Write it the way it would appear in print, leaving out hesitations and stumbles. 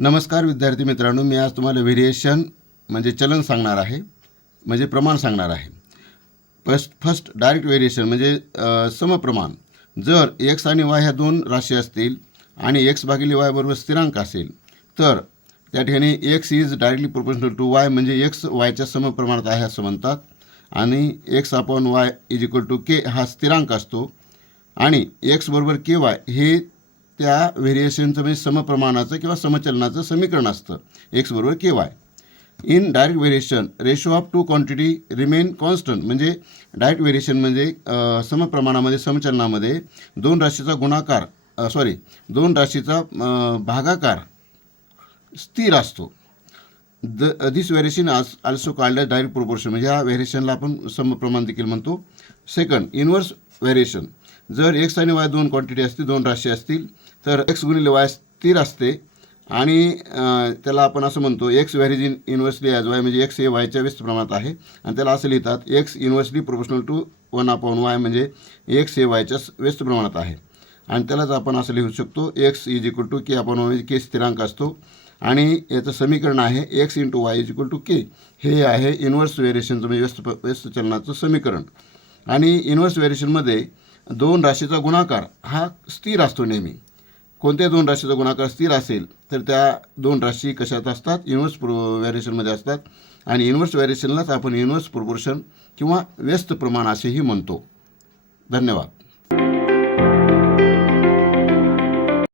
नमस्कार विद्यार्थी मित्रांनो, मी आज तुम्हाला व्हेरिएशन म्हणजे चलन सांगणार आहे, म्हणजे प्रमाण सांगणार आहे। फर्स्ट डायरेक्ट व्हेरिएशन म्हणजे समप्रमाण। जर x आणि y ह्या दोन राशी असतील आणि x भागिले y बरोबर स्थिरांक असेल तर त्या ठिकाणी x is directly proportional to y म्हणजे x y च्या समप्रमाणात आहे असं म्हणतात। आणि x upon y is equal to k हा स्थिरांक असतो आणि x बरोबर ky हे त्या व्हेरिएशनचं म्हणजे समप्रमाणाचं किंवा समचलनाचं समीकरण असतं x बरोबर ky। In direct variation ratio of two quantity remain constant म्हणजे डायरेक्ट व्हेरिएशन म्हणजे समप्रमाणामध्ये समचलनामध्ये दोन राशीचा भागाकार स्थिर असतो। This variation also called as direct proportion म्हणजे या व्हेरिएशनला आपण समप्रमाण देखील म्हणतो। सेकंड इन्व्हर्स व्हेरिएशन, जर x आणि y दोन क्वांटिटी असतील, दोन राशी असतील तर x गुणिले y स्थिर असते आणि त्याला आपण असं म्हणतो x varies in inversely as y म्हणजे x हे y च्या व्यस्त प्रमाणात आहे आणि त्याला असं लिहितात x inversely proportional to 1/y म्हणजे x हे y च्या व्यस्त प्रमाणात आहे आणि त्यालाच आपण असं लिहू शकतो x is equal to k/y म्हणजे k स्थिरांक असतो आणि याचं समीकरण आहे x × y is equal to k। हे आहे इन्व्हर्स व्हेरिएशनचं म्हणजे व्यस्त चलनाचं समीकरण। आणि इन्व्हर्स व्हेरिएशनमध्ये दोन राशीचा गुणाकार हा स्थिर असतो नेहमी। कोणत्या दोन राशीचा गुणाकार स्थिर असेल तर त्या दोन राशी कशात असतात, इन्व्हर्स व्हेरिएशनमध्ये असतात आणि इन्व्हर्स व्हेरिएशनलाच आपण इन्व्हर्स प्रोपोर्शन किंवा व्यस्त प्रमाण असेही म्हणतो। धन्यवाद।